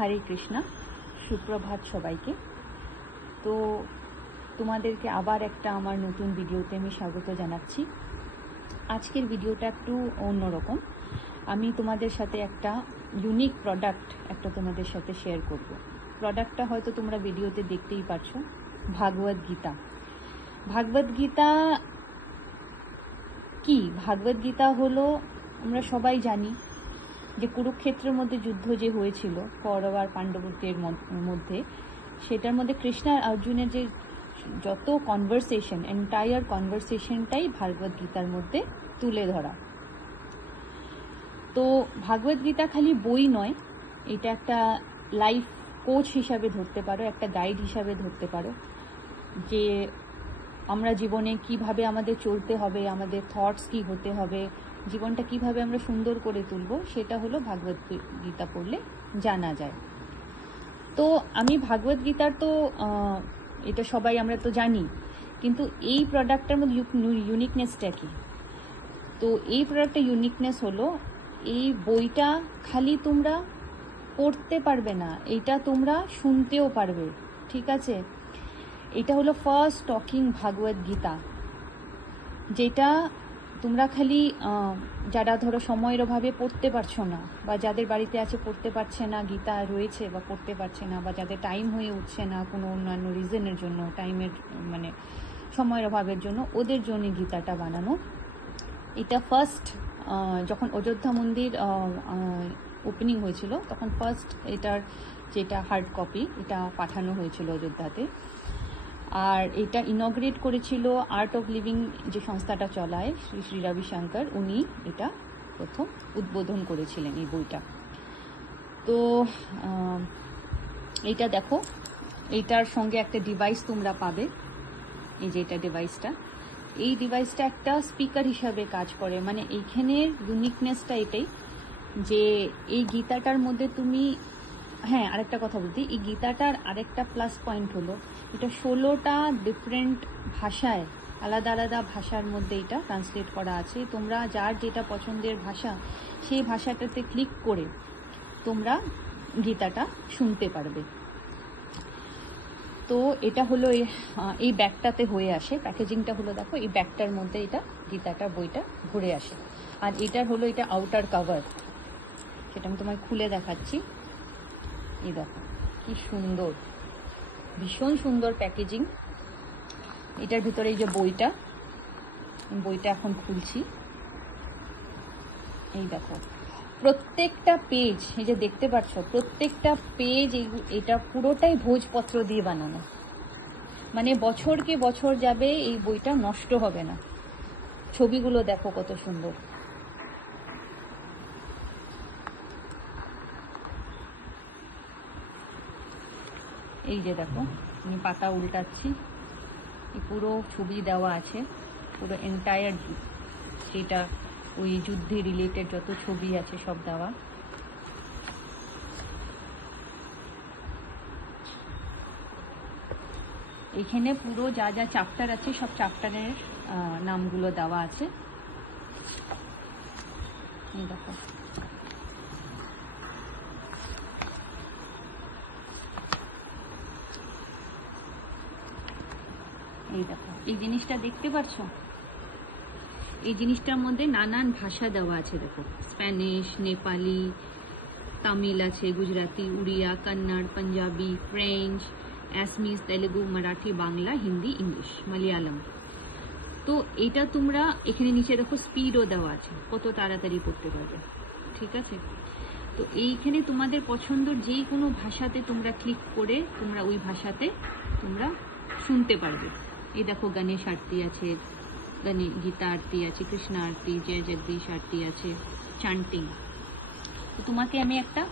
হরে কৃষ্ণা, সুপ্রভাত সবাইকে। তো তোমাদেরকে আবার একটা আমার নতুন ভিডিওতে আমি স্বাগত জানাচ্ছি। আজকের ভিডিওটা একটু অন্যরকম। আমি তোমাদের সাথে একটা ইউনিক প্রোডাক্ট তোমাদের সাথে শেয়ার করব। প্রোডাক্টটা হয়তো তোমরা ভিডিওতে দেখতেই পারছো, ভাগবত গীতা। ভাগবত গীতা কি? ভাগবত গীতা হলো, আমরা সবাই জানি যে কুরুক্ষেত্রের মধ্যে যুদ্ধ যে হয়েছিল কৌরব আর পাণ্ডবদের মধ্যে, সেটার মধ্যে কৃষ্ণ আর অর্জুনের যে যত কনভারসেশন, এন্টায়ার কনভারসেশনটাই ভাগবত গীতার মধ্যে তুলে ধরা। তো ভাগবত গীতা খালি বই নয়, এটা একটা লাইফ কোচ হিসাবে ধরতে পারো, একটা গাইড হিসাবে ধরতে পারো, যে আমরা জীবনে কিভাবে আমাদের চলতে হবে, আমাদের থটস কি হতে হবে, জীবনটা কিভাবে আমরা সুন্দর করে তুলব, সেটা হলো ভাগবত গীতা পড়লে জানা যায়। তো আমি ভাগবত গীতার তো এটা সবাই আমরা তো জানি, কিন্তু এই প্রোডাক্টটার মধ্যে ইউনিকনেসটা কি? তো এই প্রোডাক্টের ইউনিকনেস হলো, এই বইটা খালি তোমরা পড়তে পারবে না, এইটা তোমরা শুনতেও পারবে। ঠিক আছে? এটা হলো ফার্স্ট টকিং ভাগবত গীতা, যেটা তোমরা খালি যারা ধরো সময়ের অভাবে পড়তে পারছো না, বা যাদের বাড়িতে আছে পড়তে পারছে না, গীতা রয়েছে বা পড়তে পারছে না, বা যাদের টাইম হয়ে উঠছে না কোনো অন্যান্য রিজনের জন্য, টাইমের মানে সময়ের অভাবের জন্য, ওদের জন্য গীতাটা বানানো। এটা ফার্স্ট যখন অযোধ্যা মন্দির ওপেনিং হয়েছিল, তখন ফার্স্ট এটার যেটা হার্ড কপি, এটা পাঠানো হয়েছিল অযোধ্যাতে। আর এটা ইনগ্রেট করেছিল আর্ট অফ লিভিং যে সংস্থাটা চলায়, শ্রী শ্রী রবিশঙ্কর, উনি এটা প্রথম উদ্বোধন করেছিলেন এই বইটা। তো এইটা দেখো, এইটার সঙ্গে একটা ডিভাইস তোমরা পাবে, এই যে এটা ডিভাইসটা, এই ডিভাইসটা একটা স্পিকার হিসাবে কাজ করে। মানে এইখানের ইউনিকনেসটা এটাই যে এই গীতাটার মধ্যে তুমি, হ্যাঁ আরেকটা কথা বলতে, এই গীতাটার আরেকটা প্লাস পয়েন্ট হলো, এটা 16টা ডিফারেন্ট ভাষায়, আলাদা আলাদা ভাষার মধ্যে এটা ট্রান্সলেট করা আছে। তোমরা যার যেটা পছন্দের ভাষা, সেই ভাষাটাতে ক্লিক করে তোমরা গীতাটা শুনতে পারবে। তো এটা হলো এই ব্যাগটাতে হয়ে আসে, প্যাকেজিংটা হলো দেখো, এই ব্যাগটার মধ্যে এটা গীতাটা বইটা ঘুরে আসে। আর এটার হলো এটা আউটার কভার, সেটা আমি তোমায় খুলে দেখাচ্ছি। এই দেখো কি সুন্দর, ভীষণ সুন্দর প্যাকেজিং। এটার ভিতরে এই যে বইটা এখন খুলছি, এই দেখো প্রত্যেকটা পেজ, এই যে দেখতে পাচ্ছ প্রত্যেকটা পেজ, এটা পুরোটাই ভোজপত্র দিয়ে বানানো। মানে বছরকে বছর যাবে, এই বইটা নষ্ট হবে না। ছবিগুলো দেখো কত সুন্দর। এই যে দেখো, আমি পাতা উল্টাচ্ছি, এই পুরো ছবি দেওয়া আছে, পুরো এন্টায়ার যেটা ওই যুদ্ধে রিলেটেড যত ছবি আছে সব দেওয়া। এখানে পুরো যা যা চ্যাপ্টার আছে সব চ্যাপ্টারের নামগুলো দেওয়া আছে। দেখো এই দেখো, এই জিনিসটা দেখতে পাচ্ছ, এই জিনিসটার মধ্যে নানান ভাষা দেওয়া আছে। দেখো স্প্যানিশ, নেপালি, তামিল আছে, গুজরাটি, উড়িয়া, কন্নড়, পাঞ্জাবি, ফ্রেঞ্চ, অ্যাসমিস, তেলেগু, মারাঠি, বাংলা, হিন্দি, ইংলিশ, মালয়ালম। তো এটা তোমরা এখানে নিচে দেখো স্পিডও দেওয়া আছে, কত তাড়াতাড়ি পড়তে পারবে। ঠিক আছে? তো এইখানে তোমাদের পছন্দের যেই কোনো ভাষাতে তোমরা ক্লিক করে তোমরা ওই ভাষাতে তোমরা শুনতে পারবে। এই দেখো গণেশ আরতি আছে, গীতা আরতি আছে, কৃষ্ণ আরতি, জয় জগদীশ আরতি আছে, চান্টিং। তো তোমাকে আমি একটা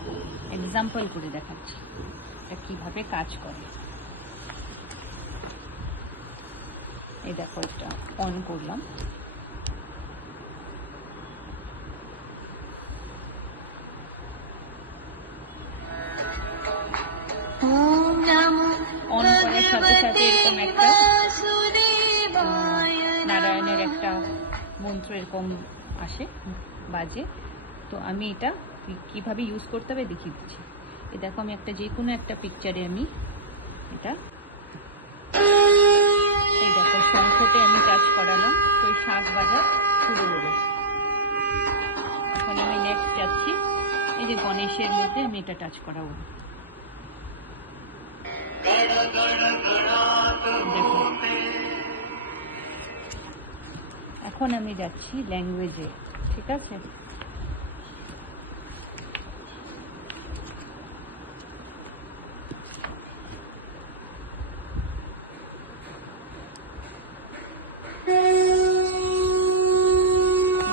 এক্সাম্পল করে দেখাচ্ছি এটা কিভাবে কাজ করে। এই দেখো, এটা অন করলাম, অন করার সাথে সাথে এরকম একটা নারায়ণের একটা মন্ত্র এরকম আসে, বাজে। তো আমি এটা কিভাবে ইউজ করতে হবে দেখিয়ে দিচ্ছি। এই দেখো আমি একটা যে কোনো একটা পিকচারে আমি এটা এই দেখো শঙ্খতে আমি টাচ করালাম, তো এই শাঁখ বাজা শুরু হলো। এখন আমি নেক্সট যাচ্ছি, এই যে গণেশের মধ্যে আমি এটা টাচ করাবো। দেখো এখন আমি যাচ্ছি ল্যাঙ্গুয়েজে, ঠিক আছে?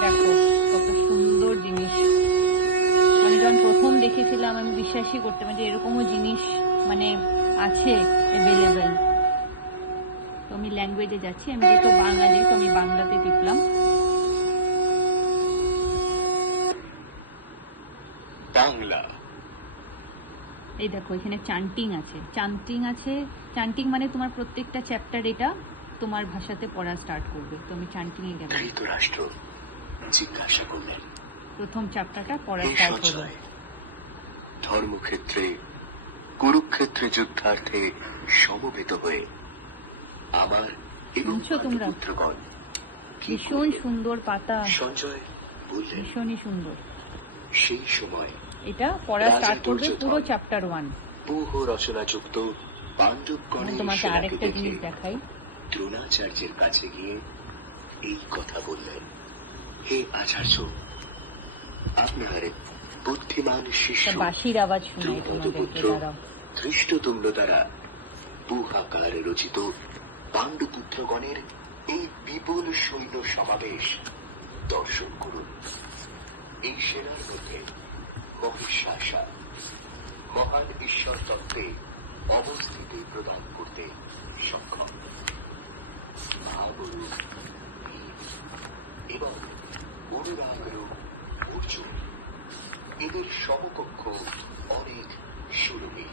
দেখো কত সুন্দর জিনিস, আমি যখন প্রথম দেখেছিলাম আমি বিশ্বাসই করতে পারি যে এরকমও জিনিস মানে আছে অ্যাভেলেবেল। তো আমি ল্যাঙ্গুয়েজে যাচ্ছি, আমি যেহেতু বাঙালি তো আমি বাংলাতে টিপলাম। বাংলা। এই দেখো এখানে চান্টিং আছে, চান্টিং মানে তোমার প্রত্যেকটা চ্যাপ্টার এটা তোমার ভাষাতে পড়া স্টার্ট করবে। তো আমি চান্টিং এ গেলাম। ধৃতরাষ্ট্র জিজ্ঞাসা করলেন, প্রথম চ্যাপ্টারটা পড়া স্টার্ট হলো। ধর্মক্ষেত্রে কুরুক্ষেত্রে যুদ্ধার্থে সমবেত হয়ে আমার এবং পুত্রগণ ভীষণ সুন্দর পাতা। সঞ্জয় বললেন, ভীষণই সুন্দর। সেই সময় এটা পড়া স্টার্ট করবে পুরো চ্যাপ্টার 1। বহু রচনাযুক্ত পাণ্ডবগণের তোমাকে আরেকটা জিনিস দেখাই। দ্রোণাচার্যের কাছে গিয়ে এই কথা বললেন, হে আচার্য, আপনার বুদ্ধিমান শিষ্য বাঁশির আওয়াজ শোনাই তোমাদেরকে। ধৃষ্টতুম্ন দ্বারা বুহাকারে রচিত পাণ্ডুপুত্রগণের এই বিপুল সৈন্য সমাবেশ দর্শন করুন। এই সেনার মধ্যে মহিষাসা মহান ঈশ্বর তত্ত্বে অবস্থিতি প্রদান করতে সক্ষম মহাগুরু এবং অনুরাগরূপ অর্জুন, এদের সমকক্ষ অনেক সুরবী,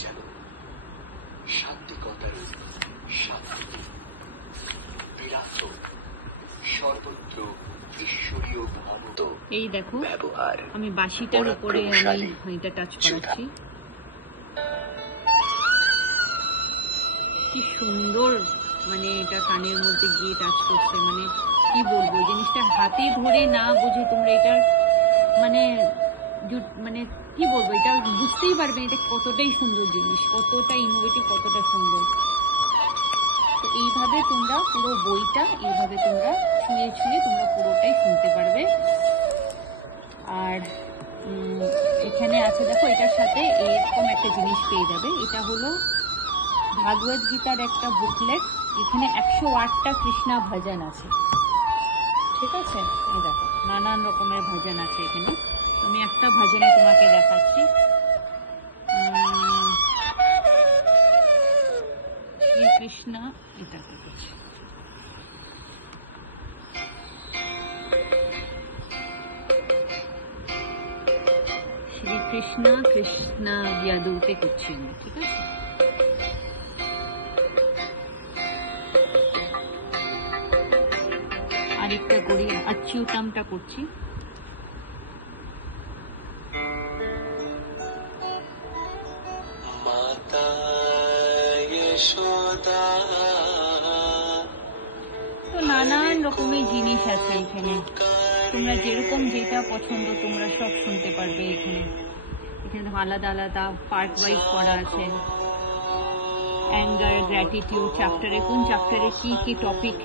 যেমন শান্তিকতার শান্তি বিরাট সর্বত্র ঈশ্বরীয় ভাবত। এই দেখো ব্যবহার আমি বাঁশিটার উপরে আমি এটা টাচ করাচ্ছি। কি সুন্দর, মানে এটা কানের মধ্যে গিয়ে টাচ করছে, মানে কি বলবো, জিনিসটা হাতে ধরে না বুঝে তোমরা এটা মানে মানে কি বলবো, এটা বুঝতেই পারবে এটা কতটাই সুন্দর জিনিস, কতটা ইনোভেটিভ, কতটা সুন্দর। তো এইভাবে তোমরা পুরো বইটা এইভাবে তোমরা ছুঁয়ে ছুঁয়ে তোমরা পুরোটাই শুনতে পারবে। আর এখানে আছে দেখো, এটার সাথে এরকম একটা জিনিস পেয়ে যাবে। এটা হলো ভাগবত গীতার একটা বুকলেট। এখানে 108টা কৃষ্ণা ভজন আছে, ঠিক আছে? এই দেখো নানান রকমের ভজন আছে এখানে। আমি একটা ভজনে তোমাকে দেখাচ্ছি। শ্রীকৃষ্ণ, এটা করছি শ্রীকৃষ্ণ কৃষ্ণ ইয়াদুতে করছি আমি, ঠিক আছে? আরেকটা করি, অচ্যুতমটা করছি। তো নানান রকমের জিনিস আছে এখানে, তোমরা যেরকম যেটা পছন্দ তোমরা সব শুনতে পারবে এখানে। এখানে আলাদা আলাদা পার্ট ওয়াইজ করা আছে। অ্যাঙ্গার, গ্র্যাটিটিউড চ্যাপ্টারে কোন চ্যাপ্টারে কি কি টপিক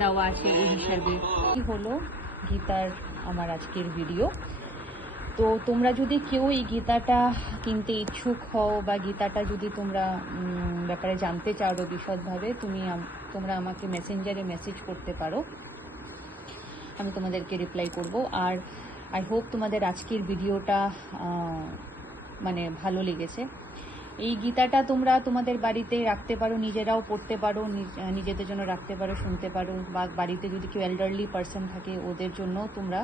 দেওয়া আছে ওই হিসাবে। কি হলো গীতার আমার আজকের ভিডিও। তো তোমরা যদি কেউ এই গীতাটা কিনতে ইচ্ছুক হও বা গীতাটা যদি তোমরা ব্যাপারে জানতে চাও বিশদভাবে, তোমরা আমাকে মেসেঞ্জারে মেসেজ করতে পারো, আমি তোমাদেরকে রিপ্লাই করব। আর আই হোপ তোমাদের আজকের ভিডিওটা মানে ভালো লেগেছে। এই গীতাটা তোমরা তোমাদের বাড়িতে রাখতে পারো, নিজেরাও পড়তে পারো, নিজেদের জন্য রাখতে পারো, শুনতে পারো, বা বাড়িতে যদি কেউ এল্ডারলি পার্সন থাকে ওদের জন্য তোমরা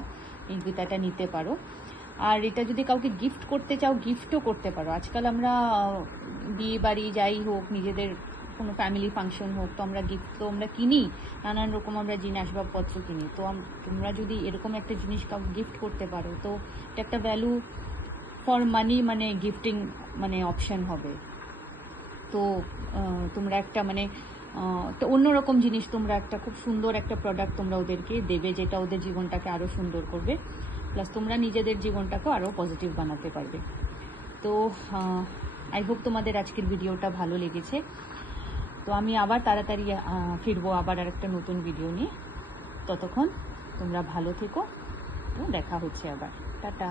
এই গীতাটা নিতে পারো। আর এটা যদি কাউকে গিফট করতে চাও গিফটও করতে পারো। আজকাল আমরা বিয়ে বাড়ি যাই হোক, নিজেদের কোনো ফ্যামিলি ফাংশন হোক, তো আমরা গিফট তো আমরা কিনি, নানান রকম আমরা জিনিস আসবাবপত্র কিনি। তো তোমরা যদি এরকম একটা জিনিস কাউকে গিফট করতে পারো তো এটা একটা ভ্যালু ফর মানি মানে গিফটিং মানে অপশন হবে। তো তোমরা একটা মানে তো অন্যরকম জিনিস, তোমরা একটা খুব সুন্দর একটা প্রোডাক্ট তোমরা ওদেরকে দেবে, যেটা ওদের জীবনটাকে আরও সুন্দর করবে, প্লাস তোমরা নিজেদের জীবনটাকেও আরও পজিটিভ বানাতে পারবে। তো আই হোপ তোমাদের আজকের ভিডিওটা ভালো লেগেছে। তো আমি আবার তাড়াতাড়ি ফিরবো আবার আর একটা নতুন ভিডিও নিয়ে। ততক্ষণ তোমরা ভালো থেকো, তো দেখা হচ্ছে আবার। টাটা।